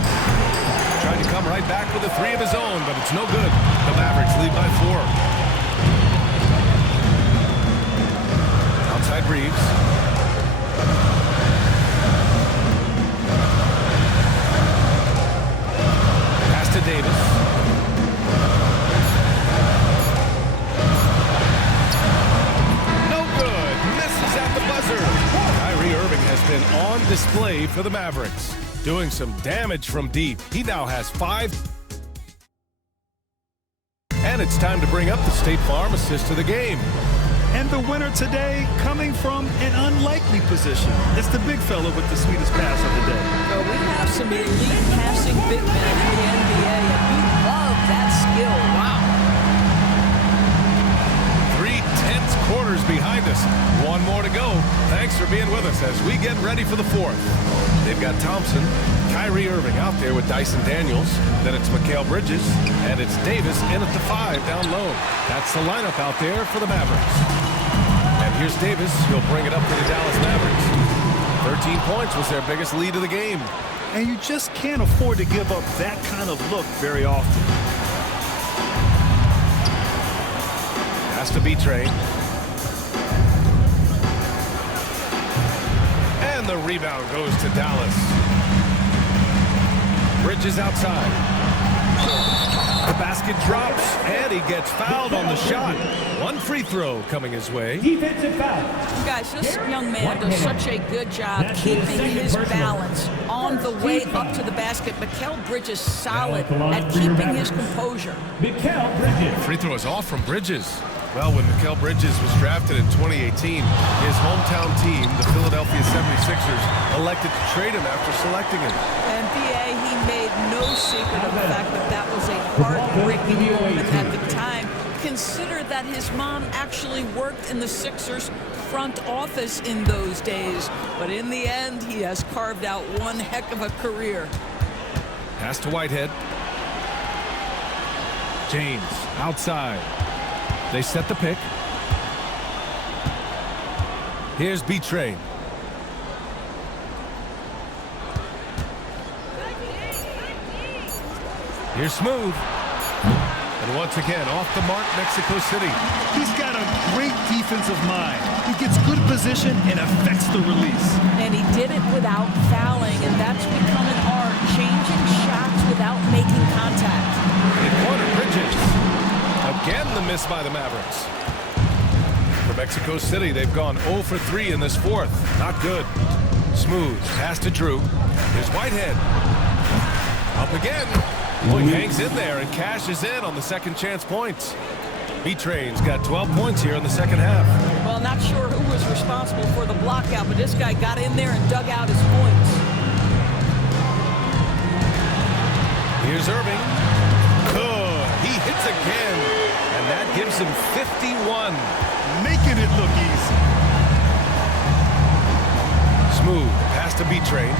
Trying to come right back with a 3 of his own, but it's no good. The Mavericks lead by 4. Outside Reeves. Pass to Davis. No good. Misses at the buzzer. Kyrie Irving has been on display for the Mavericks, doing some damage from deep. He now has 5. And it's time to bring up the State Farm assist of the game. And the winner today coming from an unlikely position. It's the big fella with the sweetest pass of the day. Well, we have some elite passing big men in the NBA, and we love that skill. Wow. 3 One more to go. Thanks for being with us as we get ready for the fourth. They've got Thompson, Kyrie Irving out there with Dyson Daniels. Then it's Mikal Bridges, and it's Davis in at the 5 down low. That's the lineup out there for the Mavericks. And here's Davis. He'll bring it up for the Dallas Mavericks. 13 points was their biggest lead of the game. And you just can't afford to give up that kind of look very often. Has to be Trey. And the rebound goes to Dallas. Bridges outside. The basket drops, and he gets fouled on the shot. One free throw coming his way. Defensive foul. Guys, this young man does such a good job keeping his balance on the way up to the basket. Mikal Bridges solid at keeping his composure. Mikal Bridges. Free throw is off from Bridges. Well, when Mikal Bridges was drafted in 2018, his hometown team, the Philadelphia 76ers, elected to trade him after selecting him. And B.A., he made no secret of the fact that that was a heartbreaking moment at the time. Consider that his mom actually worked in the Sixers front office in those days. But in the end, he has carved out one heck of a career. Pass to Whitehead. James outside. They set the pick. Here's B-Train. Here's Smooth. And once again, off the mark, Mexico City. He's got a great defensive mind. He gets good position and affects the release. And he did it without fouling, and that's become an art, changing shots without making contact. In corner, Bridges. Again, the miss by the Mavericks. For Mexico City, they've gone 0 for 3 in this fourth. Not good. Smooth. Pass to Drew. Here's Whitehead. Up again. Well, he hangs in there and cashes in on the second chance points. B-Train's got 12 points here in the second half. Well, not sure who was responsible for the blockout, but this guy got in there and dug out his points. Here's Irving. Good. He hits again. And that gives him 51. Making it look easy. Smooth. Pass to B-Train.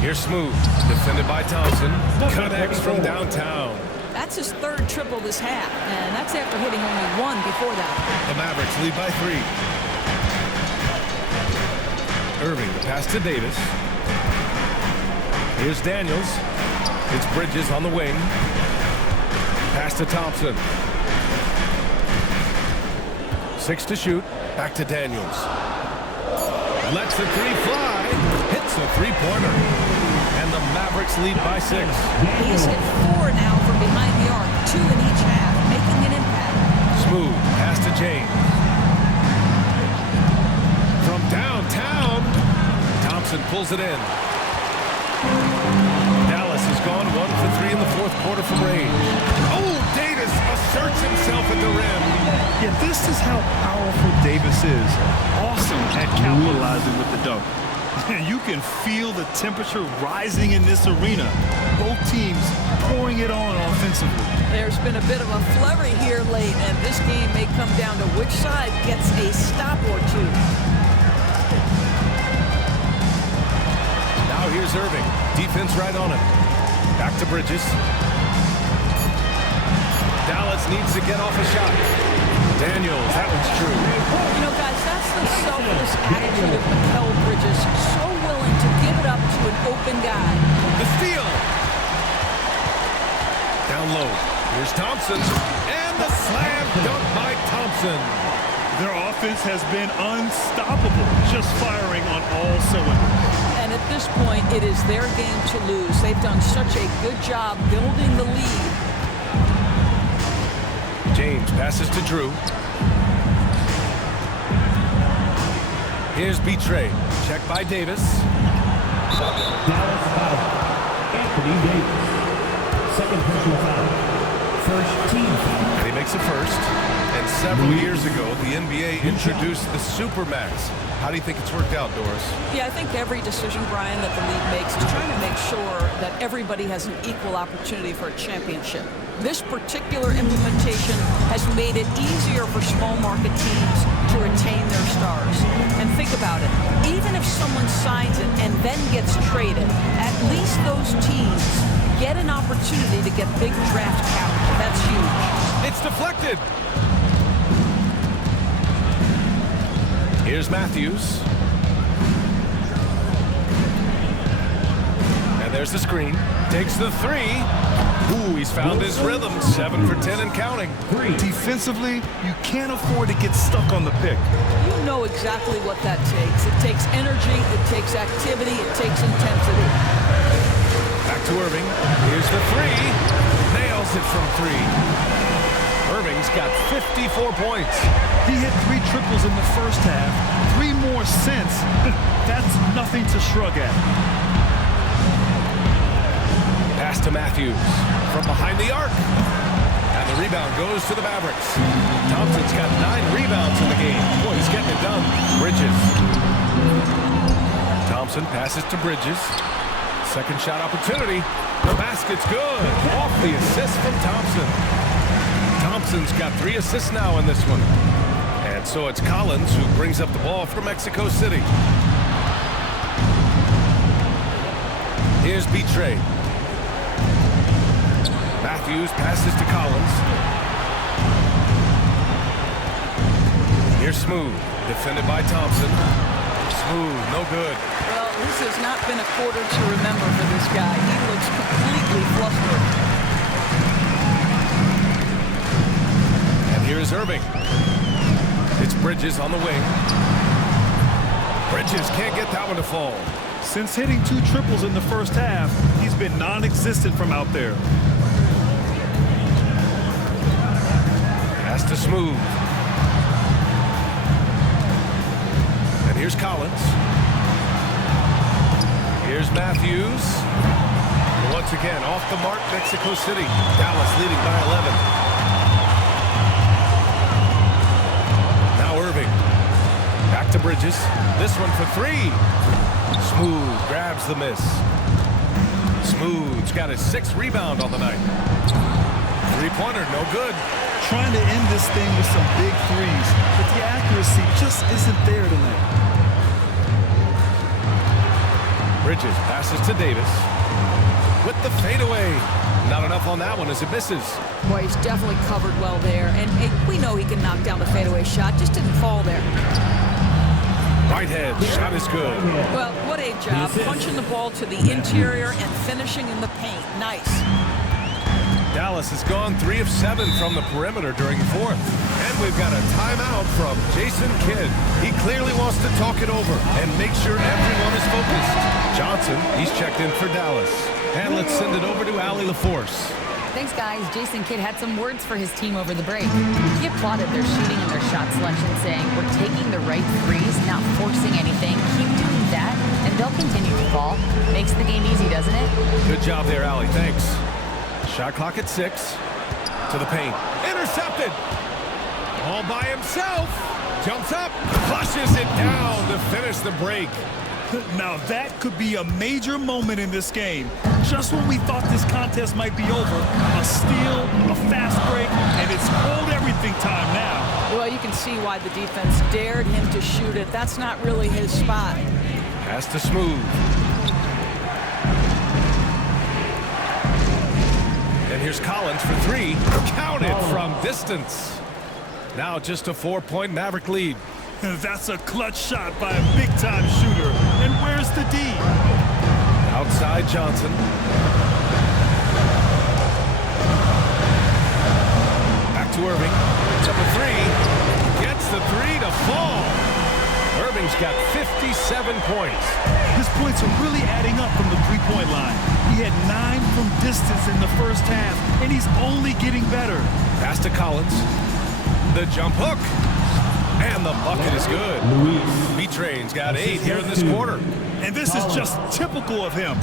Here's Smooth. Defended by Thompson. Connects from downtown. That's his third triple this half, and that's after hitting only one before that. The Mavericks lead by 3. Irving. Pass to Davis. Here's Daniels. It's Bridges on the wing. Pass to Thompson. 6 to shoot. Back to Daniels. Lets the 3 fly. Hits a 3-pointer. And the Mavericks lead by 6. He's hit 4 now from behind the arc. 2 in each half, making an impact. Smooth. Pass to James. From downtown. Thompson pulls it in. Dallas has gone 1 for 3 in the fourth quarter from range. Oh, Davis asserts himself at the rim. Yeah, this is how powerful Davis is. Awesome at capitalizing with the dunk. You can feel the temperature rising in this arena. Both teams pouring it on offensively. There's been a bit of a flurry here late, and this game may come down to which side gets a stop or two. Now here's Irving. Defense right on him. Back to Bridges. Dallas needs to get off a shot. Daniels, that one's true. You know, guys, that's the selfless attitude of Mikal Bridges. So willing to give it up to an open guy. The steal. Down low. Here's Thompson. And the slam dunk by Thompson. Their offense has been unstoppable, just firing on all cylinders. And at this point, it is their game to lose. They've done such a good job building the lead. James passes to Drew. Here's B-Train. Check by Davis. Dallas foul. Anthony Davis. Second personal foul. First team foul. And he makes a first. And several years ago, the NBA introduced the Supermax. How do you think it's worked out, Doris? Yeah, I think every decision, Brian, that the league makes is trying to make sure that everybody has an equal opportunity for a championship. This particular implementation has made it easier for small market teams to retain their stars. And think about it, even if someone signs it and then gets traded, at least those teams get an opportunity to get big draft capital. That's huge. It's deflected. Here's Matthews. And there's the screen. Takes the three. Ooh, he's found his rhythm. 7 for 10 and counting. Defensively, you can't afford to get stuck on the pick. You know exactly what that takes. It takes energy, it takes activity, it takes intensity. Back to Irving. Here's the three. Nails it from three. Irving's got 54 points. He hit 3 triples in the first half, 3 more since. That's nothing to shrug at. Pass to Matthews from behind the arc. And the rebound goes to the Mavericks. Thompson's got 9 rebounds in the game. Boy, he's getting it done. Bridges. Thompson passes to Bridges. Second shot opportunity. The basket's good. Off the assist from Thompson. Thompson's got 3 assists now in this one. And so it's Collins who brings up the ball for Mexico City. Here's Betray. Matthews passes to Collins. Here's Smooth, defended by Thompson. Smooth, no good. Well, this has not been a quarter to remember for this guy. He looks completely flustered. And here's Irving. It's Bridges on the wing. Bridges can't get that one to fall. Since hitting 2 triples in the first half, he's been non-existent from out there. Pass to Smooth. And here's Collins. Here's Matthews. And once again, off the mark, Mexico City. Dallas leading by 11. Now Irving. Back to Bridges. This one for 3. Smooth grabs the miss. Smooth's got his 6th rebound on the night. 3-pointer, no good. Trying to end this thing with some big threes, but the accuracy just isn't there tonight. Bridges passes to Davis. With the fadeaway. Not enough on that one as it misses. Boy, he's definitely covered well there. And hey, we know he can knock down the fadeaway shot. Just didn't fall there. Whitehead, shot is good. Well, what a job. Punching the ball to the interior and finishing in the paint. Nice. Dallas has gone 3 of 7 from the perimeter during the fourth. And we've got a timeout from Jason Kidd. He clearly wants to talk it over and make sure everyone is focused. Johnson, he's checked in for Dallas. And let's send it over to Allie LaForce. Thanks, guys. Jason Kidd had some words for his team over the break. He applauded their shooting and their shot selection, saying, "We're taking the right threes, not forcing anything. Keep doing that, and they'll continue to fall." Makes the game easy, doesn't it? Good job there, Allie. Thanks. Shot clock at 6. To the paint. Intercepted. All by himself. Jumps up. Flushes it down to finish the break. Now that could be a major moment in this game. Just when we thought this contest might be over, a steal, a fast break, and it's hold everything time now. Well, you can see why the defense dared him to shoot it. That's not really his spot. Pass to Smooth. And here's Collins for 3. Counted from distance. Now just a 4-point Maverick lead. That's a clutch shot by a big-time shooter. And where's the D? Outside Johnson. Back to Irving. Up a 3. Gets the 3 to fall. Irving's got 57 points. His points are really adding up from the three-point line. He had 9 from distance in the first half, and he's only getting better. Pass to Collins. The jump hook. And the bucket is good. B-Train's got 8 here in this quarter. And this is just typical of him.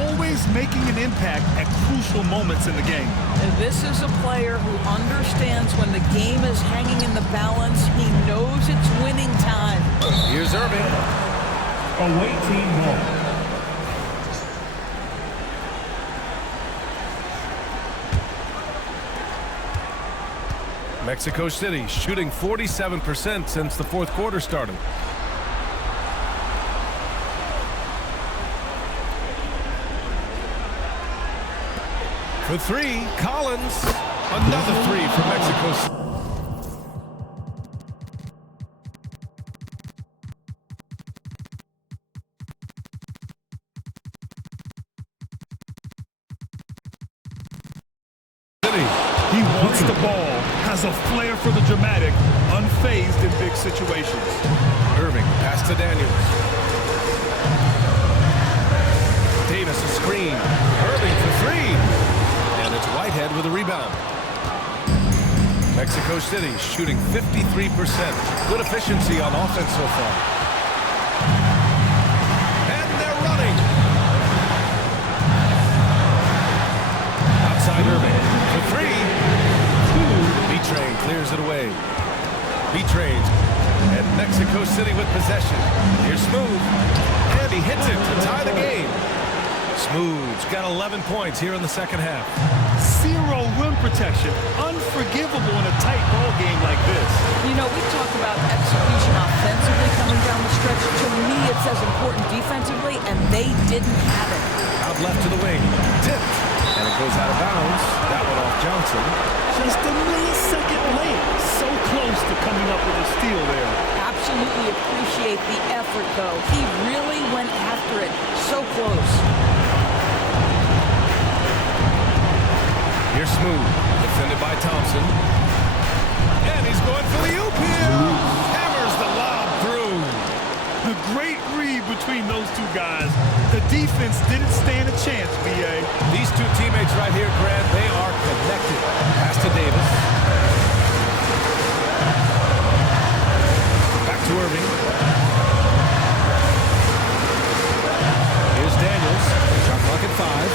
Always making an impact at crucial moments in the game. And this is a player who understands when the game is hanging in the balance. He knows it's winning time. Here's Irving. Away team ball. Mexico City shooting 47% since the fourth quarter started. For three, Collins. Another three for Mexico City. He wants the ball, has a flair for the dramatic, unfazed in big situations. Irving, pass to Daniels. Davis a screen. Irving for three. And it's Whitehead with a rebound. Mexico City shooting 53%. Good efficiency on offense so far. And they're running. Outside Irving for three. B-Train clears it away. B-Train and Mexico City with possession. Here's Smooth. And he hits it to tie the game. Smooth's got 11 points here in the second half. Zero rim protection. Unforgivable in a tight ball game like this. You know, we talk about execution offensively coming down the stretch. To me, it's as important defensively, and they didn't have it. Out left to the wing. Tipped. And it goes out of bounds. That one off Johnson. Just a millisecond late. So close to coming up with a steal there. Absolutely appreciate the effort, though. He really went after it. So close. Here's Smooth. Defended by Thompson. And he's going for the oop here. Hammers the lob through. The great read between those two guys. The defense didn't stand a chance, B.A. These two teammates right here, Grant, they are connected. Pass to Davis. Back to Irving. Here's Daniels. Shot clock at 5.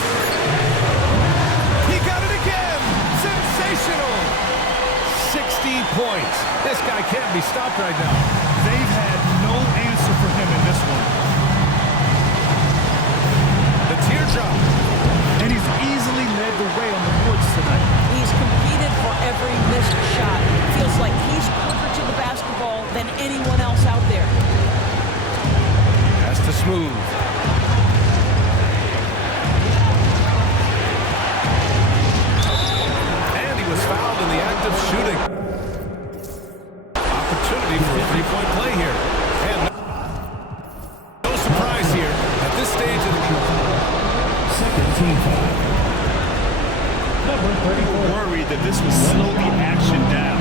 He got it again. Sensational. 60 points. This guy can't be stopped right now. They've had no answer for him in this one. The teardrop. And he's easily led the way on the boards tonight. He's competed for every missed shot. Feels like he's quicker to the basketball than anyone else out there. Pass to Smooth. And he was fouled in the act of shooting. Opportunity for a three-point play here. And no surprise here at this stage of the Second team foul. Number 34. Worried that this would slow the action down.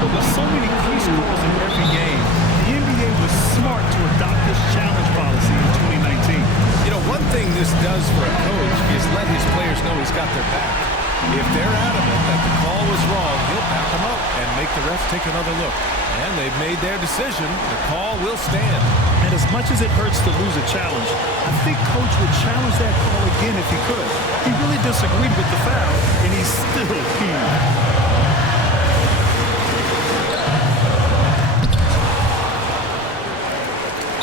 But with so many key scores in every game, the NBA was smart to adopt this challenge policy in 2019. You know, one thing this does for a coach is let his players know he's got their back. If they're adamant that the call was wrong, he'll back them up and make the refs take another look. And they've made their decision. The call will stand. And as much as it hurts to lose a challenge, I think Coach would challenge that call again if he could. He really disagreed with the foul, and he's still keen.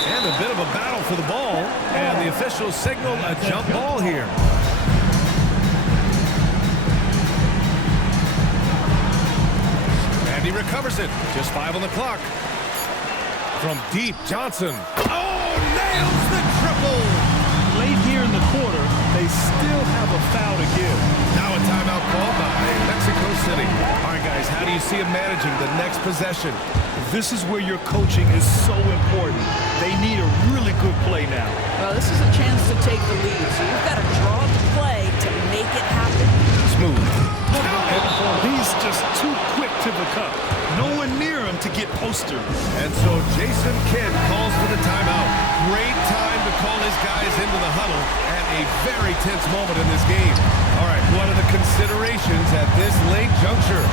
And a bit of a battle for the ball. And the officials signal a jump ball here. And he recovers it. Just 5 on the clock. From deep, Johnson. Oh, nails the triple. Late here in the quarter, they still have a foul to give. Now a timeout called by Mexico City. All right, guys, how do you see him managing the next possession? This is where your coaching is so important. They need a really good play now. Well, this is a chance to take the lead, so you've got to draw the play to make it happen. Smooth. He's just too quick to the cup. No one near him to get postered. And so Jason Kidd calls for the timeout. Great time to call his guys into the huddle at a very tense moment in this game. All right, what are the considerations at this late juncture?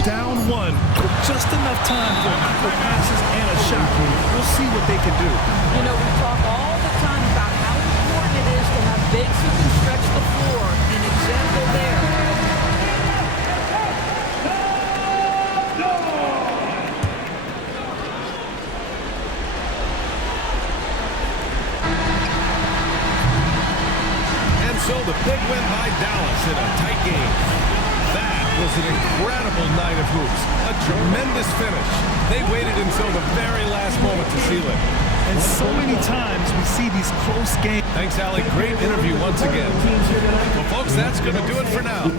Down one, with just enough time for passes and a shot. We'll see what they can do. You know, we talk all the time about how important it is to have bigs who can stretch the floor. An example there. And so the big win by Dallas in a tight game. That was an incredible incredible night of hoops. A tremendous finish. They waited until the very last moment to seal it. And so many times we see these close games. Thanks, Allie. Great interview once again. Well, folks, that's going to do it for now.